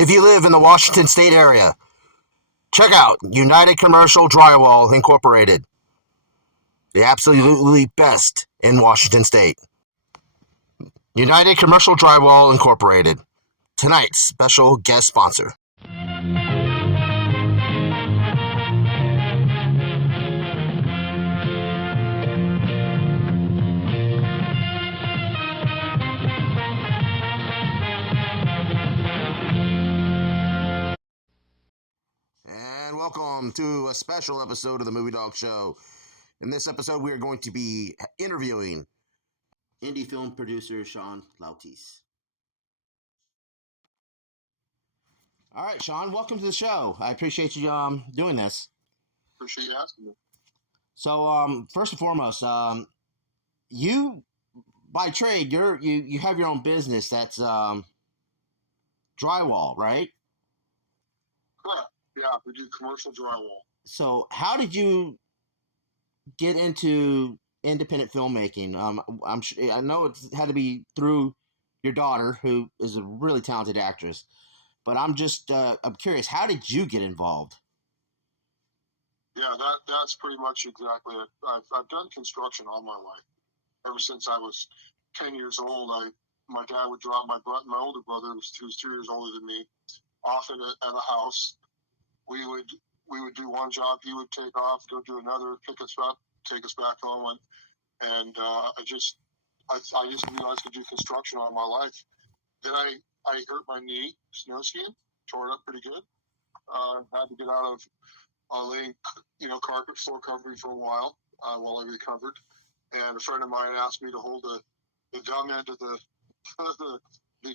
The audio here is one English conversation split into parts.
If you live in the Washington State area, check out United Commercial Drywall Incorporated, the absolutely best in Washington State. United Commercial Drywall Incorporated, tonight's special guest sponsor. And welcome to a special episode of the Movie Dawgs Show. In this episode, we are going to be interviewing indie film producer Shawn Loutsis. All right, Shawn, welcome to the show. I appreciate you doing this. Appreciate you asking me. So, first and foremost, you by trade, you have your own business that's drywall, right? Correct. Yeah, we do commercial drywall. So, how did you get into independent filmmaking? I know it had to be through your daughter, who is a really talented actress. But I'm curious, how did you get involved? Yeah, that's pretty much exactly it. I've done construction all my life. Ever since I was 10 years old, my dad would drop my older brother, who's 3 years older than me, off at a house. We would do one job, he would take off, go do another, pick us up, take us back home, and I just knew I could do construction all my life. Then I hurt my knee snow skiing, tore it up pretty good. Had to get out of laying, carpet, floor covering for a while I recovered. And a friend of mine asked me to hold the dumb end of the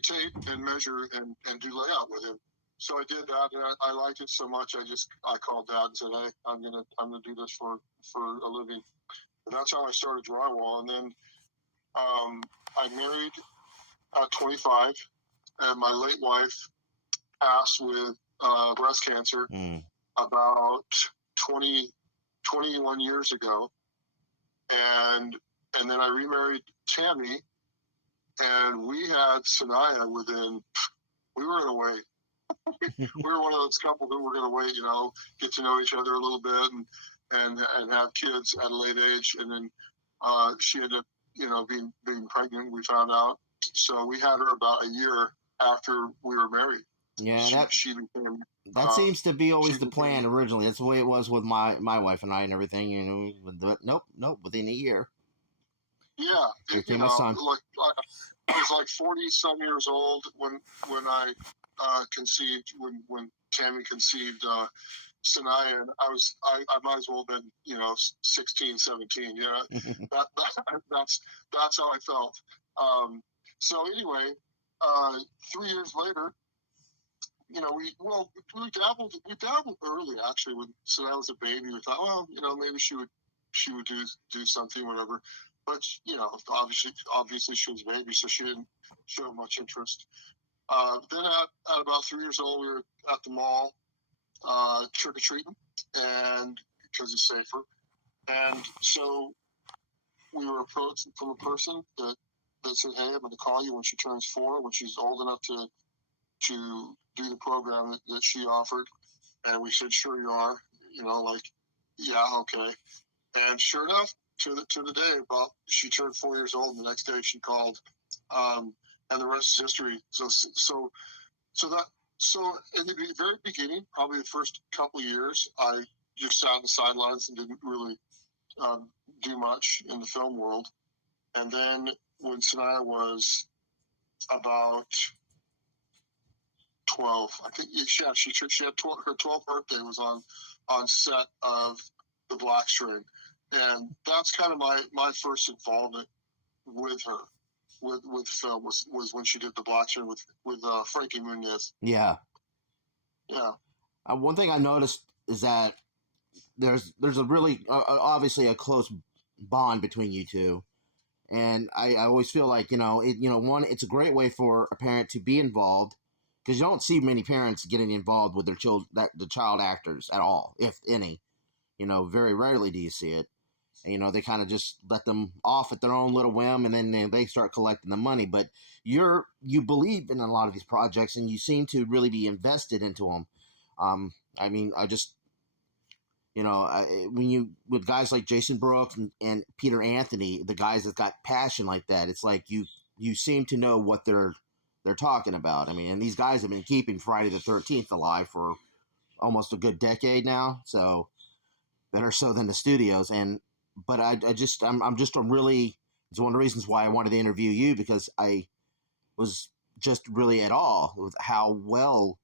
tape and measure and do layout with him. So I did that, and I liked it so much. I called Dad and said, "Hey, I'm gonna do this for a living." And that's how I started drywall. And then I married at 25, and my late wife passed with breast cancer about 21 years ago. And then I remarried Tammy, and we had Sanaya we were going to wait. We were one of those couples that were going to wait, get to know each other a little bit and have kids at a late age. And then she ended up, being pregnant, we found out. So we had her about a year after we were married. Yeah, that seems to be always the plan originally. That's the way it was with my wife and I and everything. Nope, within a year. Yeah, my son. I was like 40-some years old when I conceived, when Tammy conceived Sanaya, and I might as well have been 16, 17. That's how I felt. So anyway, 3 years later, we dabbled early, actually. When Sanaya was a baby, we thought, well, maybe she would do something, whatever. But obviously she was a baby, so she didn't show much interest. Then at about 3 years old, we were at the mall trick or treating, and because it's safer. And so we were approached from a person that said, "Hey, I'm going to call you when she turns 4, when she's old enough to do the program that she offered." And we said, "Sure you are." Yeah, okay. And sure enough, to the day, about she turned 4 years old, and the next day she called, and the rest is history. So in the very beginning, probably the first couple of years, I just sat on the sidelines and didn't really do much in the film world. And then when Sanaya was about 12, I think she had her 12th birthday was on set of The Black String. And that's kind of my first involvement with her, with film, was when she did The Black String with Frankie Muniz. Yeah. Yeah. One thing I noticed is that there's a really obviously a close bond between you two, and I always feel like it's a great way for a parent to be involved, because you don't see many parents getting involved with their the child actors at all, if any. Very rarely do you see it. and, they kind of just let them off at their own little whim, and then they start collecting the money. But you believe in a lot of these projects, and you seem to really be invested into them. I mean, I just, when you with guys like Jason Brooks and Peter Anthony, the guys that got passion like that, it's like you seem to know what they're talking about. I mean, and these guys have been keeping Friday the 13th alive for almost a good decade now, so better so than the studios. But I'm really, it's one of the reasons why I wanted to interview you, because I was just really at awe with how well,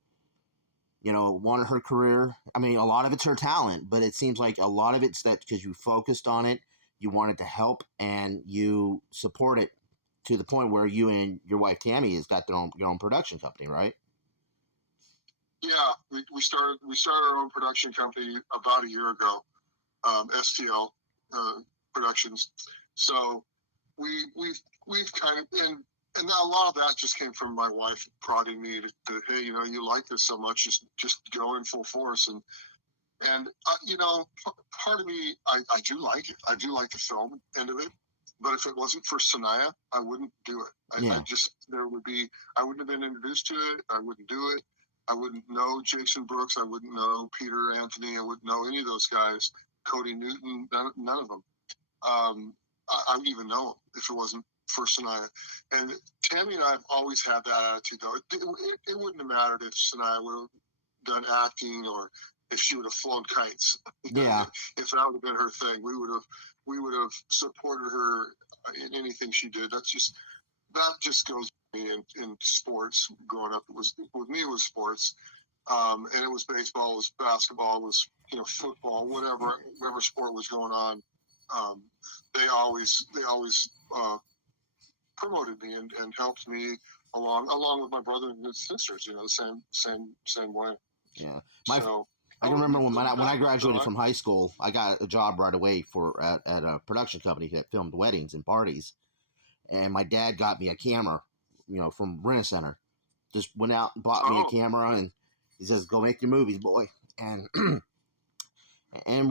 wanted her career. I mean, a lot of it's her talent, but it seems like a lot of it's that because you focused on it, you wanted to help, and you support it to the point where you and your wife Tammy has got your own production company, right? Yeah, we started our own production company about a year ago, STL Productions. So we've kind of, and now a lot of that just came from my wife prodding me to hey, you like this so much, just go in full force. And part of me, I do like it. I do like the film end of it. But if it wasn't for Sanaya, I wouldn't do it. I wouldn't have been introduced to it. I wouldn't do it. I wouldn't know Jason Brooks. I wouldn't know Peter Anthony. I wouldn't know any of those guys. Cody Newton, none of them. I wouldn't even know them if it wasn't for Sanaya. And Tammy and I have always had that attitude, though. It wouldn't have mattered if Sanaya would have done acting or if she would have flown kites. Yeah. If that would have been her thing, we would have supported her in anything she did. That just goes with me in sports. Growing up, with me it was sports, and it was baseball, it was basketball, it was football, whatever sport was going on. They always promoted me and helped me along with my brother and sisters. The same way. Yeah. I can remember when I graduated from high school, I got a job right away at a production company that filmed weddings and parties, and my dad got me a camera, from Rent Center. Just went out and bought me a camera, and he says, "Go make your movies, boy." And and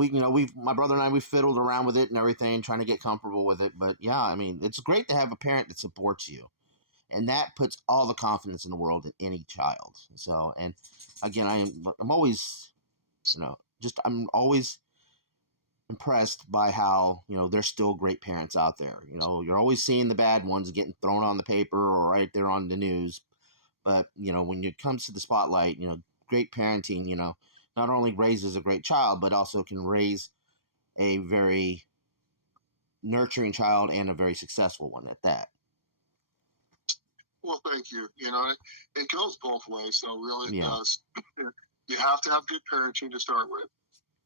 my brother and I, we fiddled around with it and everything, trying to get comfortable with it. But yeah, I mean, it's great to have a parent that supports you, and that puts all the confidence in the world in any child. So, and again, I'm always, I'm always impressed by how, there's still great parents out there. You're always seeing the bad ones getting thrown on the paper or right there on the news. But, when it comes to the spotlight, great parenting, not only raises a great child, but also can raise a very nurturing child and a very successful one at that. Well, thank you. It goes both ways. So really it does. You have to have good parenting to start with,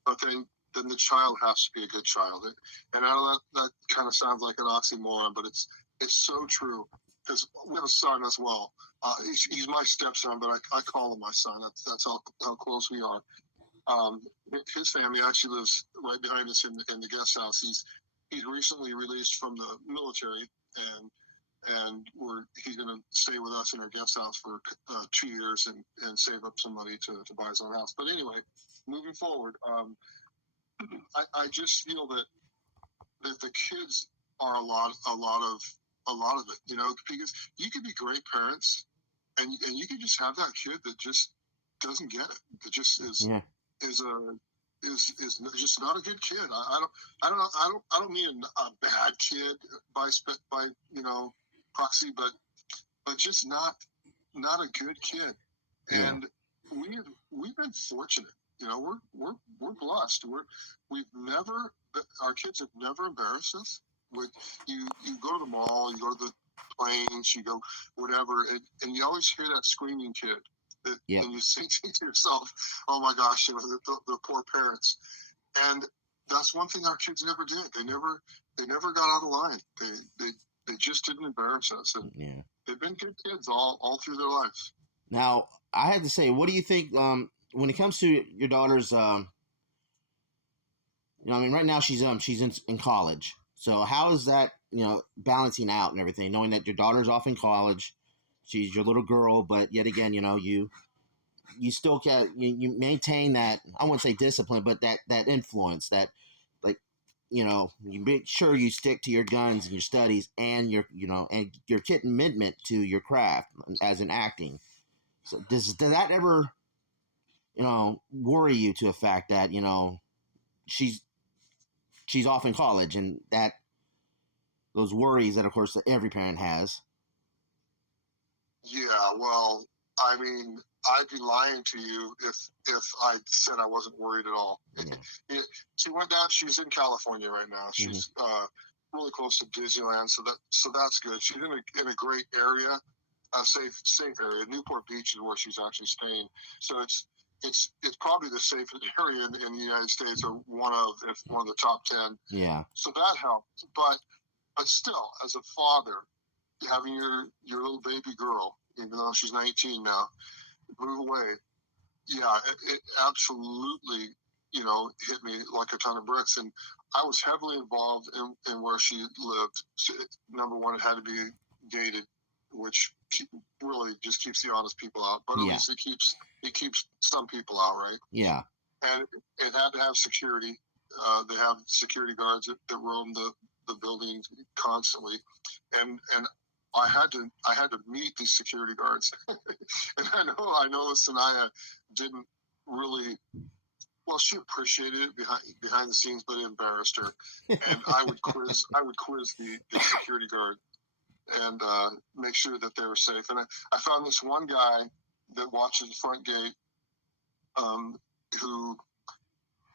but then the child has to be a good child. And I know that kind of sounds like an oxymoron, but it's so true, because we have a son as well. He's my stepson, but I call him my son. That's how close we are. His family actually lives right behind us in the guest house. He's recently released from the military, and he's going to stay with us in our guest house for 2 years and save up some money to buy his own house. But anyway, moving forward, I just feel that the kids are a lot of it, because you can be great parents, and you can just have that kid that just doesn't get it. That just is just not a good kid. I don't mean a bad kid by proxy, but just not a good kid. And we've been fortunate. We're blessed. Our kids have never embarrassed us. You go to the mall, you go to the planes, you go whatever, and you always hear that screaming kid. And you think to yourself, "Oh my gosh, the poor parents." And that's one thing our kids never did. They never got out of line. They just didn't embarrass us, and they've been good kids all through their lives. Now, I had to say, what do you think when it comes to your daughter's? I mean, right now she's in college. So how is that balancing out and everything, knowing that your daughter's off in college, she's your little girl, but yet again, you still can you maintain that, I wouldn't say discipline, but that influence, that like you make sure you stick to your guns and your studies and your commitment to your craft as in acting. So does that ever, worry you to the fact that, she's off in college and that those worries that of course every parent has? Yeah, well, I mean, I'd be lying to you if I said I wasn't worried at all. Yeah. She went down. She's in California right now. She's really close to Disneyland, so that's good. She's in a great area, a safe area. Newport Beach is where she's actually staying. So it's probably the safest area in the United States, or one of the top 10. Yeah. So that helped. But still, as a father, having your little baby girl, even though she's 19 now, move away. Yeah, it absolutely, hit me like a ton of bricks. And I was heavily involved in where she lived. So, number one, it had to be gated, which really just keeps the honest people out. But at least it keeps some people out, right? Yeah. And it had to have security. They have security guards that roam the building constantly, and I had to meet these security guards. And I know Sanaya didn't really, well, she appreciated it behind the scenes, but it embarrassed her. And I would quiz the security guard and make sure that they were safe. And I found this one guy that watches the front gate, who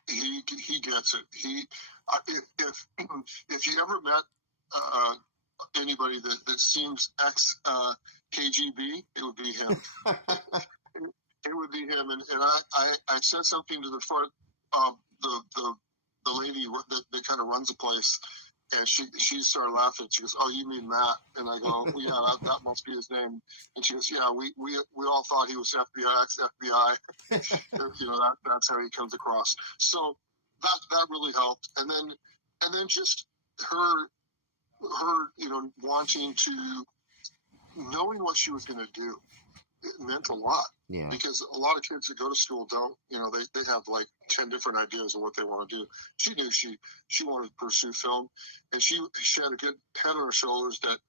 he gets it. If you ever met anybody that seems ex KGB, it would be him. It would be him. And I said something to the front, the lady that kind of runs the place, and she started laughing. She goes, "Oh, you mean Matt?" And I go, "Well, yeah, that must be his name." And she goes, "Yeah, we all thought he was FBI, ex-FBI." That's how he comes across. So that really helped. And then just her wanting to, knowing what she was going to do, it meant a lot. Yeah. Because a lot of kids that go to school don't, they have like 10 different ideas of what they want to do. She knew she wanted to pursue film, and she had a good head on her shoulders that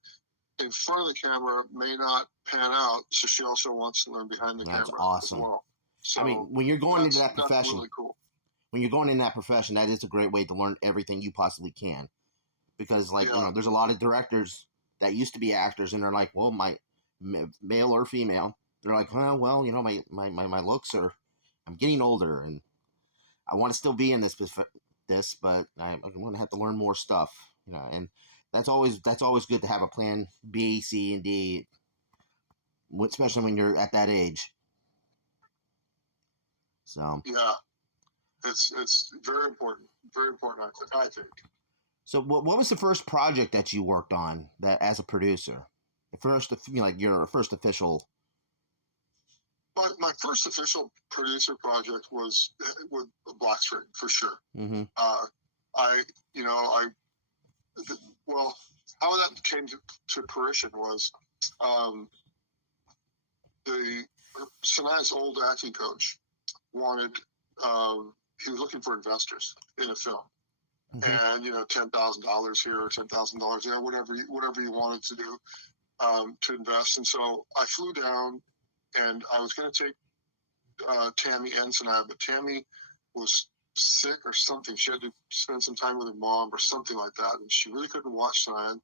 in front of the camera may not pan out, so she also wants to learn behind the camera. That's awesome. As well. So I mean, when you're going into that profession, that's really cool. When you're going in that profession, that is a great way to learn everything you possibly can. Because, there's a lot of directors that used to be actors, and they're like, well, my male or female, they're like, well, my looks are, I'm getting older, and I want to still be in this, but I'm going to have to learn more stuff, and that's always good to have a plan B, C, and D, especially when you're at that age. So yeah, it's very important, I think. So what was the first project that you worked on that as a producer? Your first official. My first official producer project was with Black Screen, for sure. Mm-hmm. Well, how that came to fruition was, Sanaya's old acting coach wanted, he was looking for investors in a film. Mm-hmm. And $10,000 here or $10,000 there, whatever you wanted to do, to invest. And so I flew down, and I was going to take Tammy and Sanaya, but Tammy was sick or something. She had to spend some time with her mom or something like that, and she really couldn't watch Sanaya.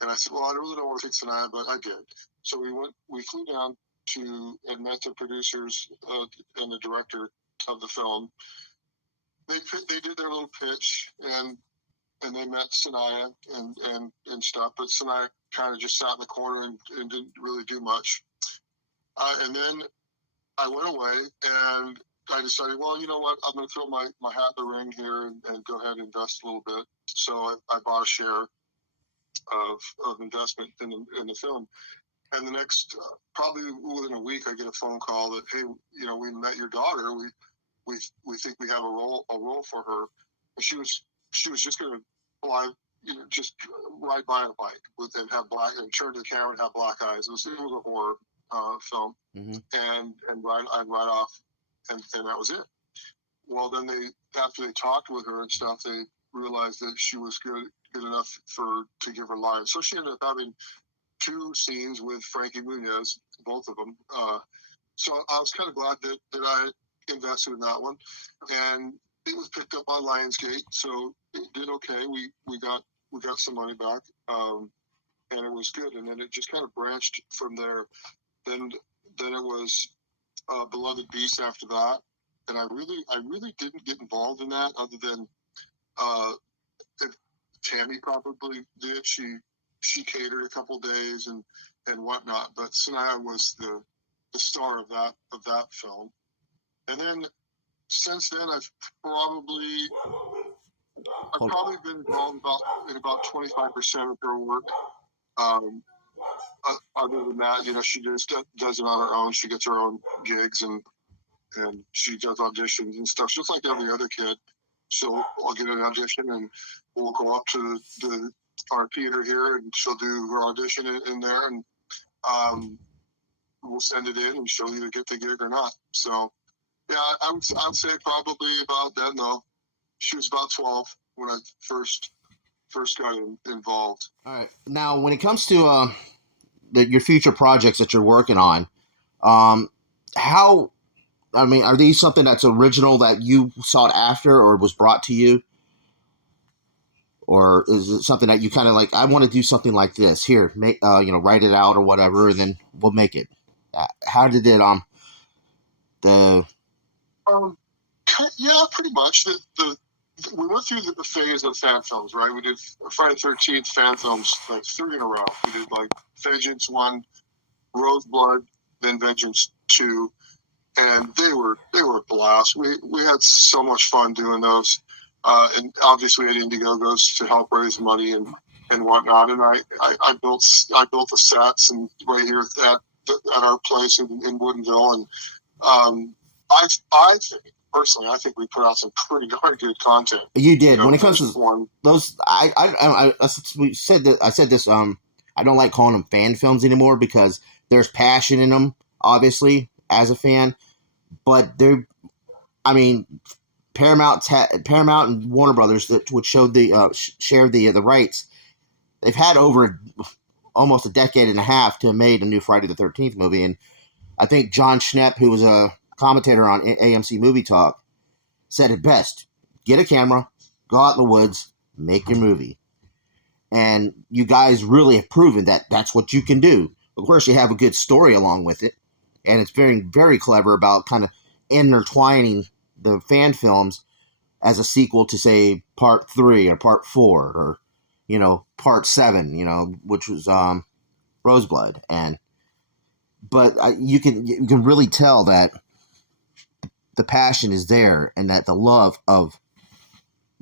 And I said, well, I really don't want to take Sanaya, but I did. So we flew down and met the producers and the director of the film. They did their little pitch, and they met Sanaya and stuff, but Sanaya kind of just sat in the corner and didn't really do much. And then I went away, and I decided, well, you know what, I'm going to throw my hat in the ring here and go ahead and invest a little bit. So I bought a share of investment in the film. And the next, probably within a week, I get a phone call that, hey, we met your daughter. We think we have a role for her. And she was just going to fly, just ride by on a bike and have black, and turn to the camera and have black eyes. It was a horror film. Mm-hmm. and I'd ride off, and that was it. Well, then after they talked with her and stuff, realized that she was good enough to give her lines. So she ended up having 2 scenes with Frankie Muniz, both of them. So I was kind of glad that I invested in that one, and it was picked up by Lionsgate, so it did okay. We got some money back, and it was good. And then it just kind of branched from there. Then it was Beloved Beast after that, and I really didn't get involved in that other than Tammy probably did. She catered a couple days and whatnot, but Sanaya was the star of that film. And then since then, I've probably been involved in about 25% of her work. Other than that, she just does it on her own. She gets her own gigs and she does auditions and stuff, just like every other kid. So I'll get an audition and we'll go up to our theater here and she'll do her audition in there, and we'll send it in and she'll either get the gig or not. So yeah, I would say probably about then though. She was about 12 when I first got involved. All right. Now, when it comes to your future projects that you're working on, are these something that's original that you sought after or was brought to you? Or is it something that you kind of like, I want to do something like this. Here, make write it out or whatever, and then we'll make it. How did it yeah, pretty much. We went through the phase of fan films, right? We did Friday the 13th fan films like 3 in a row. We did like Vengeance 1, Roseblood, then Vengeance 2, and they were a blast. We had so much fun doing those, and obviously at Indiegogos to help raise money and whatnot. And I built the sets and right here at our place in Woodinville, and I think personally, I think we put out some pretty darn good content. You did. When it comes to those, we said that. I said this. I don't like calling them fan films anymore because there's passion in them, obviously, as a fan. But Paramount and Warner Brothers, which showed shared the rights, they've had over almost a decade and a half to have made a new Friday the 13th movie, and I think John Schnepp, who was a commentator on AMC Movie Talk, said it best: get a camera, go out in the woods, make your movie. And you guys really have proven that that's what you can do. Of course, you have a good story along with it, and it's very, very clever about kind of intertwining the fan films as a sequel to, say, Part 3 or Part 4 or, Part 7, which was Roseblood. But you can really tell that the passion is there and that the love of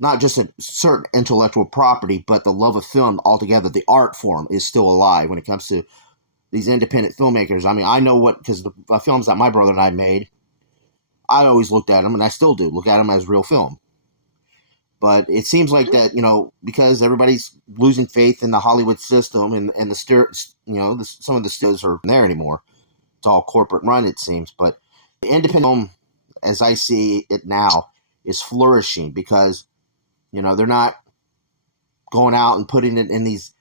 not just a certain intellectual property, but the love of film altogether, the art form, is still alive when it comes to these independent filmmakers. I mean, I know because the films that my brother and I made, I always looked at them, and I still do, look at them as real film. But it seems like that, because everybody's losing faith in the Hollywood system and some of the studios aren't there anymore. It's all corporate run, it seems. But the independent film, as I see it now, is flourishing because, they're not going out and putting it in these,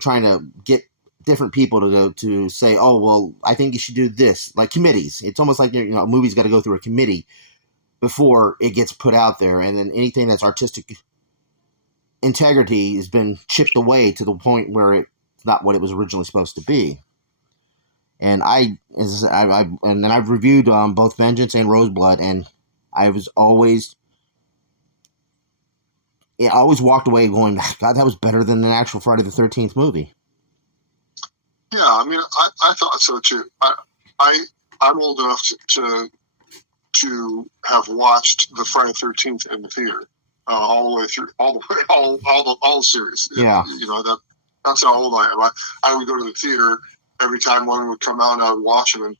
trying to get different people to say, oh, well, I think you should do this, like committees. It's almost like, a movie's got to go through a committee before it gets put out there. And then anything that's artistic integrity has been chipped away to the point where it's not what it was originally supposed to be. And I've reviewed both Vengeance and Roseblood, and I always walked away going, God, that was better than an actual Friday the 13th movie. Yeah, I mean, I thought so too. I'm old enough to have watched the Friday the 13th in the theater all the way through, all the series. Yeah, that's how old I am. I would go to the theater every time one would come out, and I would watch them.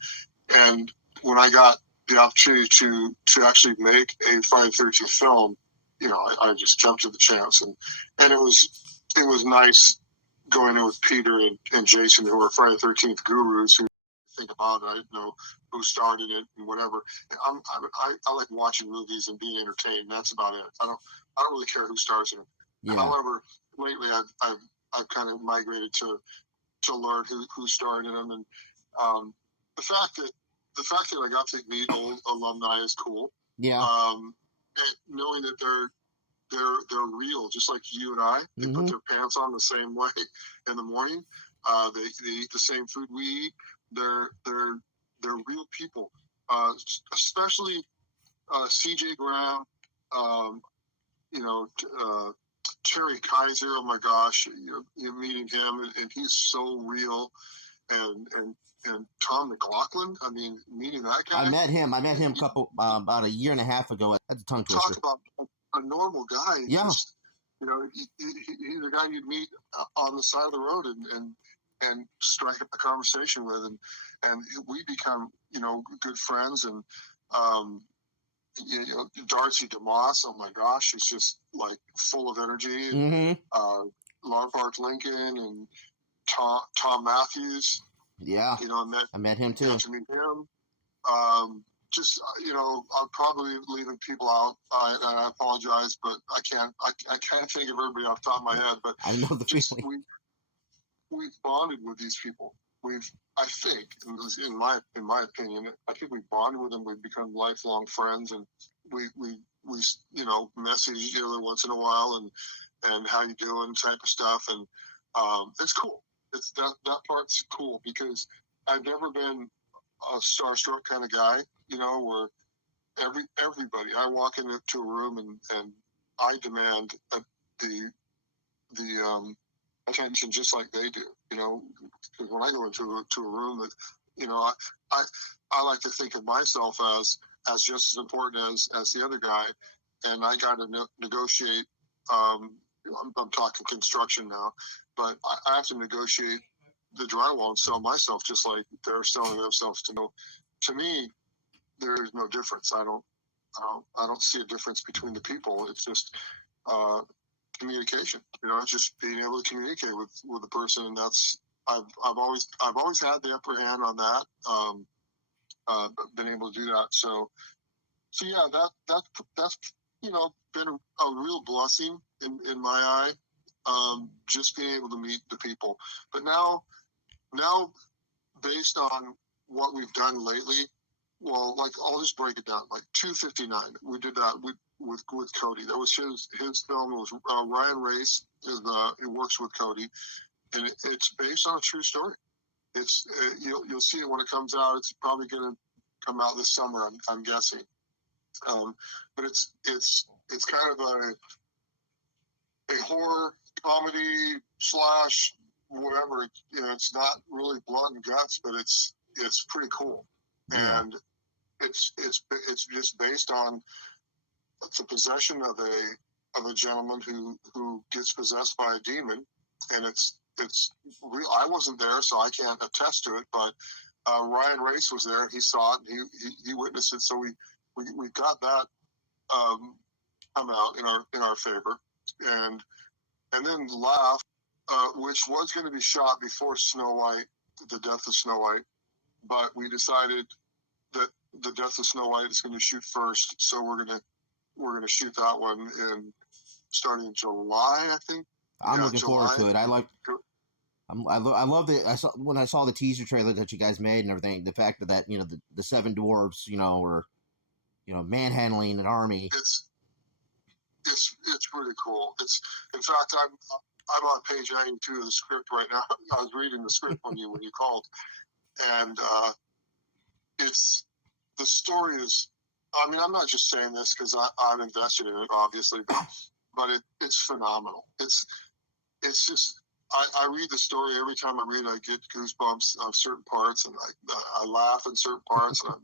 And when I got the opportunity to actually make a Friday the 13th film, I just jumped at the chance, and it was nice going in with Peter and Jason, who were Friday the 13th gurus, who anything about it. I didn't know who started it and whatever. I like watching movies and being entertained. That's about it. I don't really care who stars in it. Yeah. However, lately I've kind of migrated to learn who starred in them, and the fact that I got to meet old alumni is cool. Yeah. And knowing that they're real, just like you and I. They put their pants on the same way in the morning. They eat the same food we eat. They're real people. Especially C.J. Graham. Terry Kaiser. Oh my gosh, you're meeting him, and he's so real. And Tom McLaughlin. I mean, meeting that guy. I met him a couple about a year and a half ago at the Tongue Twister. Talk about a normal guy. Yeah. Just, he's the guy you'd meet on the side of the road and strike up a conversation with, and we become good friends. And Darcy DeMoss. Oh my gosh, she's just like full of energy. And, Larvark Lincoln and Tom Matthews. Yeah. I met him too. Got to meet him. I'm probably leaving people out, and I apologize, but I can't think of everybody off the top of my head. But I know the feeling. We've bonded with these people. I think, in my opinion, I think we've bonded with them. We've become lifelong friends, and we message each other once in a while, and how you doing type of stuff, and it's cool. It's that part's cool, because I've never been a starstruck kind of guy, where everybody, I walk into a room and I demand the attention just like they do, because when I go into a room that, I like to think of myself as just as important as the other guy, and I got to negotiate. I'm talking construction now, but I have to negotiate the drywall and sell myself just like they're selling themselves to me. There's no difference. I don't see a difference between the people. It's just communication. It's just being able to communicate with the person, and that's I've always had the upper hand on that. Been able to do that. So yeah, that's been a real blessing in my eye. Just being able to meet the people. But now based on what we've done lately, well, like, I'll just break it down. Like 259, we did that with Cody. That was his film. It was Ryan Race who works with Cody, and it's based on a true story. It's you'll see it when it comes out. It's probably going to come out this summer, I'm guessing. But it's kind of a horror comedy / whatever. It's not really blood and guts, but it's pretty cool. Yeah. And it's just based on the possession of a gentleman who gets possessed by a demon, and it's real. I wasn't there, so I can't attest to it, but Ryan Race was there. He saw it. He witnessed it. So we got that come out in our favor, and then Laugh, which was going to be shot before Snow White, the death of Snow White, but we decided that the death of Snow White is going to shoot first, so we're gonna shoot that one starting in July, I think. I'm looking forward to it. I love it. When I saw the teaser trailer that you guys made and everything, the fact that the seven dwarves, were manhandling an army. It's really cool. In fact, I'm on page 92 of the script right now. I was reading the script when you called, and the story is. I mean, I'm not just saying this because I'm invested in it, obviously, but it's phenomenal. It's just I read the story every time I read it. I get goosebumps on certain parts, and I laugh in certain parts, and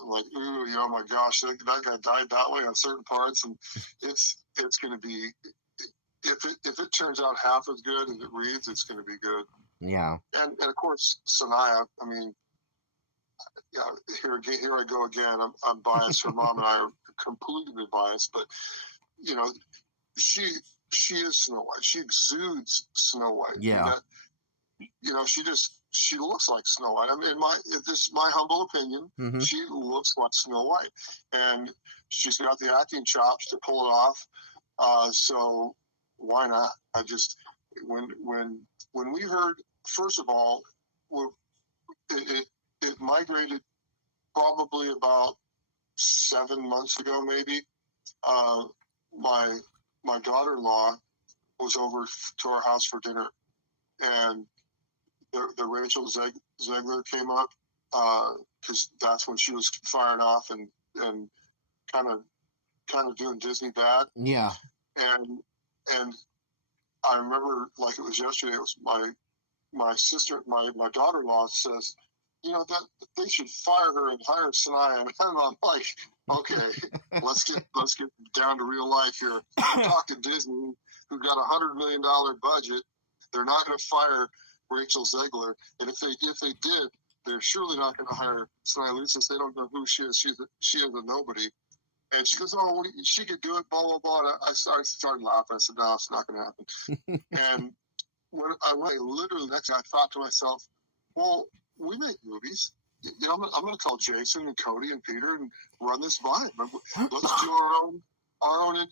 I'm like, ooh, my gosh, that guy died that way on certain parts, and it's going to be, if it turns out half as good as it reads, it's going to be good. Yeah. And of course, Sanaya. I mean, yeah, here I go again. I'm biased. Her mom and I are completely biased, but she is Snow White. She exudes Snow White. Yeah. That, she looks like Snow White. I mean, this is my humble opinion. Mm-hmm. She looks like Snow White, and she's got the acting chops to pull it off. So why not? I just when we heard, first of all, it migrated probably about 7 months ago, maybe. My daughter-in-law was over to our house for dinner, and the Rachel Zegler came up because that's when she was firing off and kind of doing Disney bad. Yeah. And I remember like it was yesterday. It was my sister, my daughter-in-law says, that they should fire her and hire Sanaya. And I'm like, okay, let's get down to real life here. We're talking Disney, who got $100 million budget. They're not going to fire Rachel Zegler, and if they did, they're surely not going to hire Shawn Loutsis. They don't know who she is. She is a nobody. And she goes, "Oh, she could do it." Blah blah blah. And I started laughing. I said, "No, it's not going to happen." And when I literally next thing I thought to myself, "Well, we make movies. I'm going to call Jason and Cody and Peter and run this by them. Let's do our own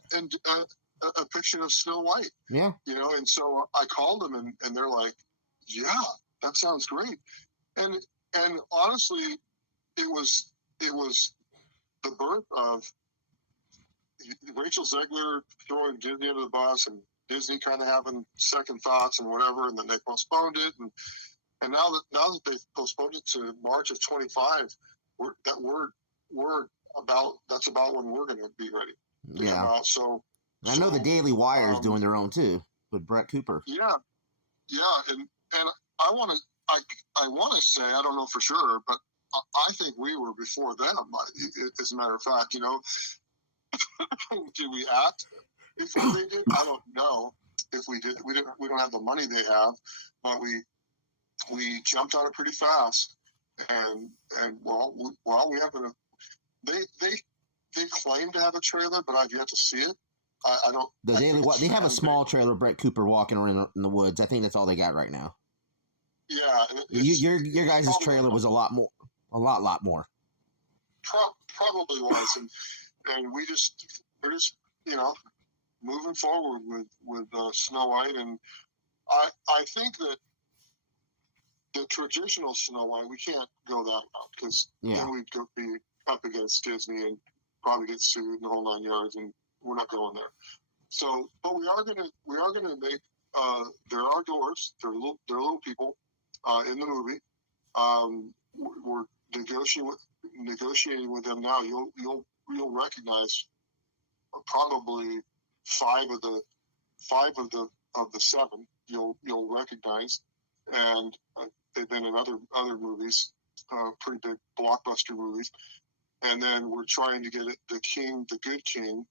a picture of Snow White." Yeah. And so I called them and they're like, "Yeah, that sounds great." And honestly, it was the birth of Rachel Zegler throwing Disney under the bus and Disney kind of having second thoughts and whatever, and then they postponed it, and now that they've postponed it to March of 25, that's about when we're going to be ready to come out. So I know the Daily Wire is doing their own too with Brett Cooper. Yeah, and I want to say, I don't know for sure, but I think we were before them. As a matter of fact, did we act before they did? I don't know if we did. We don't have the money they have, but we jumped on it pretty fast. And we have they claim to have a trailer, but I've yet to see it. I don't. The Daily They have a small trailer, Brett Cooper walking around in the woods. I think that's all they got right now. Yeah, your guys' trailer was a lot more. Probably was, and we're just moving forward with Snow White, and I think that the traditional Snow White, we can't go that route because then we'd be up against Disney and probably get sued and the whole 9 yards, and we're not going there. So, but we are gonna make. There are dwarves. They're little people in the movie. We're negotiating with them now. You'll recognize probably five of the seven. You'll recognize, and they've been in other movies, pretty big blockbuster movies. And then we're trying to get the good king,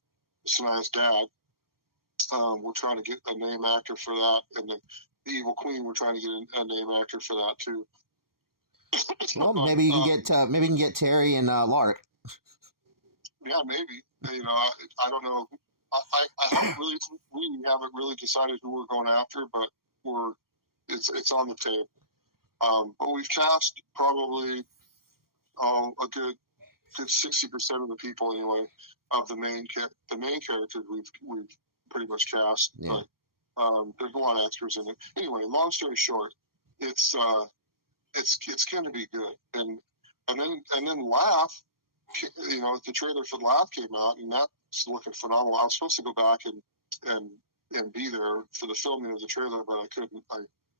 Sanaya's dad. We're trying to get a name actor for that, and the evil queen. We're trying to get a name actor for that too. Well, maybe you can get Terry and Lark. Yeah, maybe. I don't know. I haven't we haven't really decided who we're going after, but it's on the table. But we've cast probably a good 60% of the people anyway of the main characters we've pretty much cast. Yeah. But there's a lot of extras in it. Anyway, long story short, it's going to be good. And then Laugh, the trailer for Laugh came out, and that's looking phenomenal. I was supposed to go back and be there for the filming of the trailer, but I couldn't.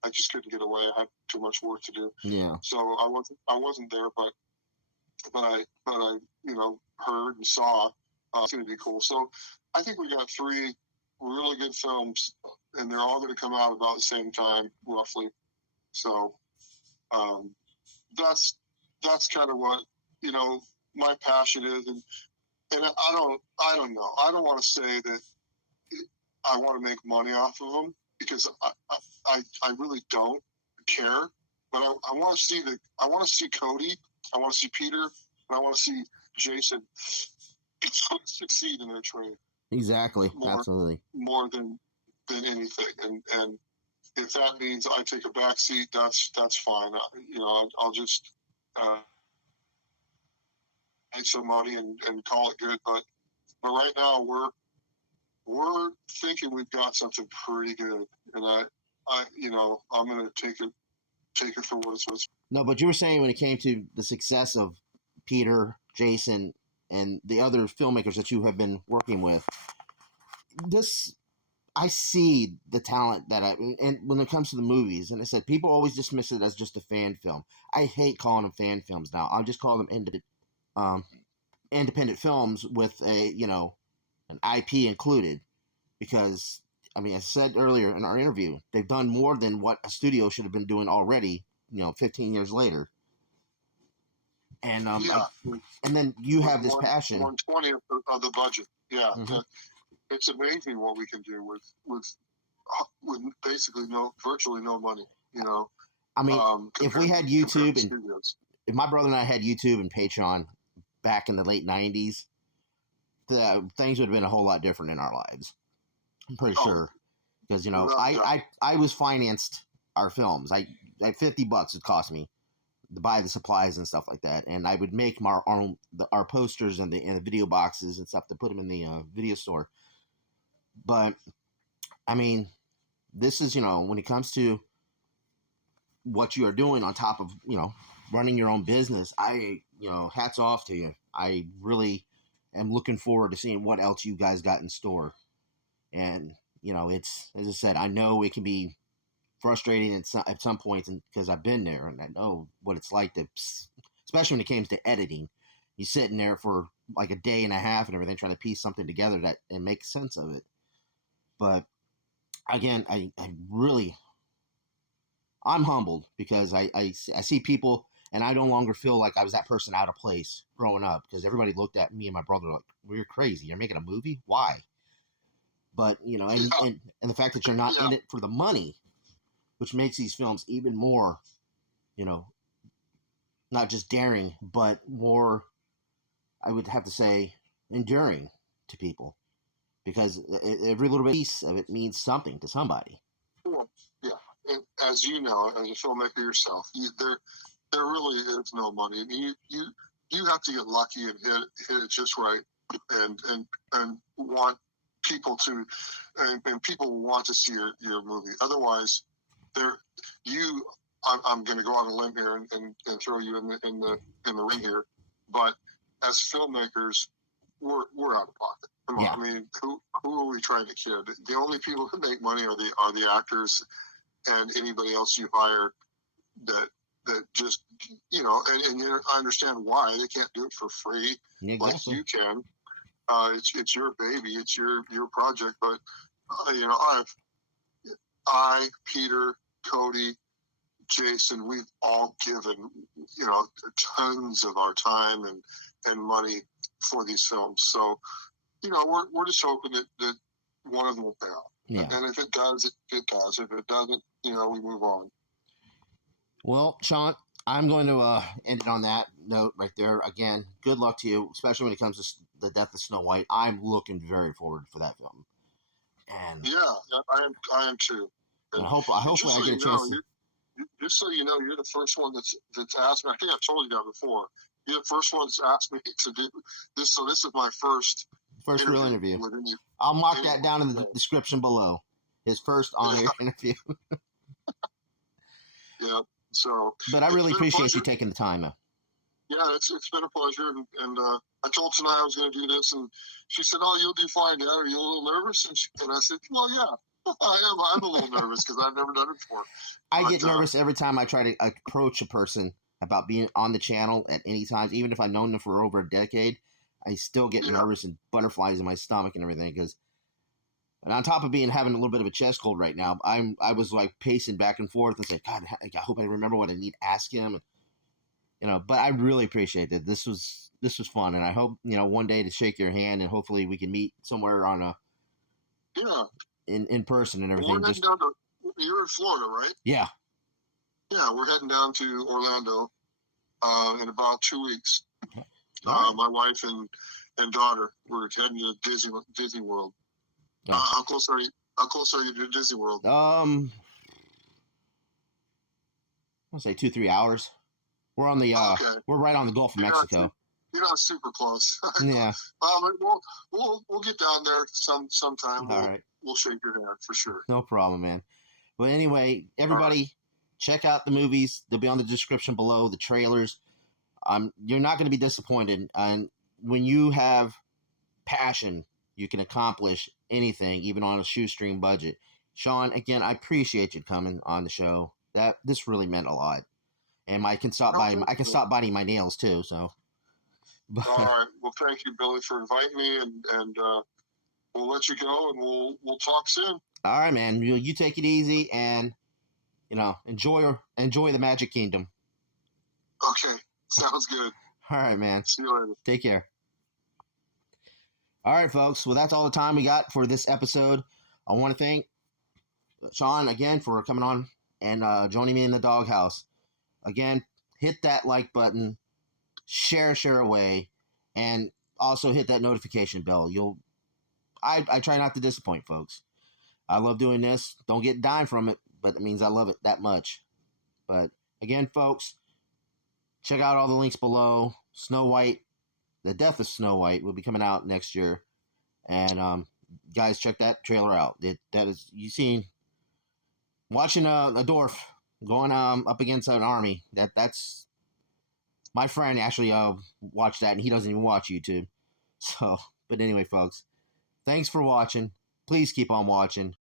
I just couldn't get away. I had too much work to do. Yeah. So I wasn't there, but I heard and saw it's going to be cool. So I think we got 3 really good films, and they're all going to come out about the same time, roughly. So that's kind of what my passion is, and I don't know. I don't want to say that I want to make money off of them because I really don't care. But I want to see Cody, I want to see Peter, and I want to see Jason succeed in their trade. Exactly. Absolutely. More than anything, and if that means I take a back seat, that's fine. I'll just make some money and call it good. But right now we're thinking we've got something pretty good, and I'm going to take it for what it's worth. No, but you were saying when it came to the success of Peter, Jason, and the other filmmakers that you have been working with, this I see the talent and when it comes to the movies, and I said people always dismiss it as just a fan film. I hate calling them fan films now. I just call them independent films with an IP included, because I mean, I said earlier in our interview, they've done more than what a studio should have been doing already. 15 years later, and and then you have this passion. 1/20 of the budget. Yeah, mm-hmm. It's amazing what we can do with basically virtually no money. I mean, if we had YouTube and if my brother and I had YouTube and Patreon back in the late 90s, things would have been a whole lot different in our lives. I'm pretty sure, because I was financed our films. I $50 it cost me to buy the supplies and stuff like that, and I would make our posters and the video boxes and stuff to put them in the video store. But I mean, this is when it comes to what you are doing on top of running your own business, hats off to you. I really am looking forward to seeing what else you guys got in store. And it's, as I said, I know it can be frustrating at some points, because I've been there and I know what it's like to, especially when it comes to editing. You're sitting there for like a day and a half and everything, trying to piece something together and make sense of it. But again, I'm humbled, because I see people, and I no longer feel like I was that person out of place growing up, because everybody looked at me and my brother like, we're crazy. You're making a movie? Why? But, and the fact that you're not in it for the money, which makes these films even more, not just daring, but more, I would have to say, enduring to people, because every little piece of it means something to somebody. Well, yeah. And as you know, as a filmmaker yourself, there really is no money. I mean, you have to get lucky and hit it just right, and want people to, and people want to see your movie. Otherwise, I'm going to go on a limb here and throw you in the ring here, but as filmmakers, we're out of pocket. Come on, I mean, who are we trying to kid? The only people who make money are the actors and anybody else you hire that just and I understand why they can't do it for free like you can. It's your baby, it's your project, but Peter, Cody, Jason, we've all given tons of our time and money for these films. So we're just hoping that one of them will pay off. Yeah. And if it does, it does. If it doesn't, we move on. Well, Shawn, I'm going to end it on that note right there. Again, good luck to you, especially when it comes to The Death of Snow White. I'm looking very forward for that film. And yeah, I am too. And hopefully I get a chance. Just so you know, you're the first one that's asked me. I think I've told you that before. You're the first one that's asked me to do this. So this is my first real interview. I'll mark that down in the description below. His first on-air interview. Yeah. So, but I really appreciate you taking the time. Yeah, it's been a pleasure, and I told Tanai I was going to do this, and she said, "Oh, you'll do fine, Dad. Are you a little nervous?" And I said, "Well, yeah, I am. I'm a little nervous because I've never done it before." I get nervous every time I try to approach a person about being on the channel at any time, even if I've known them for over a decade. I still get nervous and butterflies in my stomach and everything, and on top of having a little bit of a chest cold right now, I was like pacing back and forth and saying, God, I hope I remember what I need to ask him. But I really appreciate it. This was fun, and I hope one day to shake your hand, and hopefully we can meet somewhere on in person and everything. You're in Florida, right? Yeah. Yeah, we're heading down to Orlando in about 2 weeks. My wife and daughter, we're heading to Disney World. How close are you to Disney World? want to say 2-3 hours. We're on the Okay. we're right on the Gulf of Mexico. You're not super close. Yeah. We'll get down there sometime. All right. We'll shake your hand for sure. No problem, man. But anyway, everybody, check out the movies. They'll be on the description below, the trailers. You're not going to be disappointed. And when you have passion, you can accomplish anything, even on a shoestring budget. Shawn, again, I appreciate you coming on the show. This really meant a lot. And I can stop biting my nails too. So. But, all right. Well, thank you, Billy, for inviting me, and we'll let you go, and we'll talk soon. All right, man. You take it easy, and enjoy the Magic Kingdom. Okay, sounds good. All right, man. See you later. Take care. All right, folks. Well, that's all the time we got for this episode. I want to thank Shawn again for coming on and joining me in the doghouse. Again, hit that like button, share away, and also hit that notification bell. I try not to disappoint, folks. I love doing this. Don't get dime from it, but it means I love it that much. But again, folks, check out all the links below. Snow White, The Death of Snow White will be coming out next year. And guys, check that trailer out. That is, you seen, watching a dwarf going up against an army. That's my friend actually watched that, and he doesn't even watch YouTube. So, but anyway, folks, thanks for watching. Please keep on watching.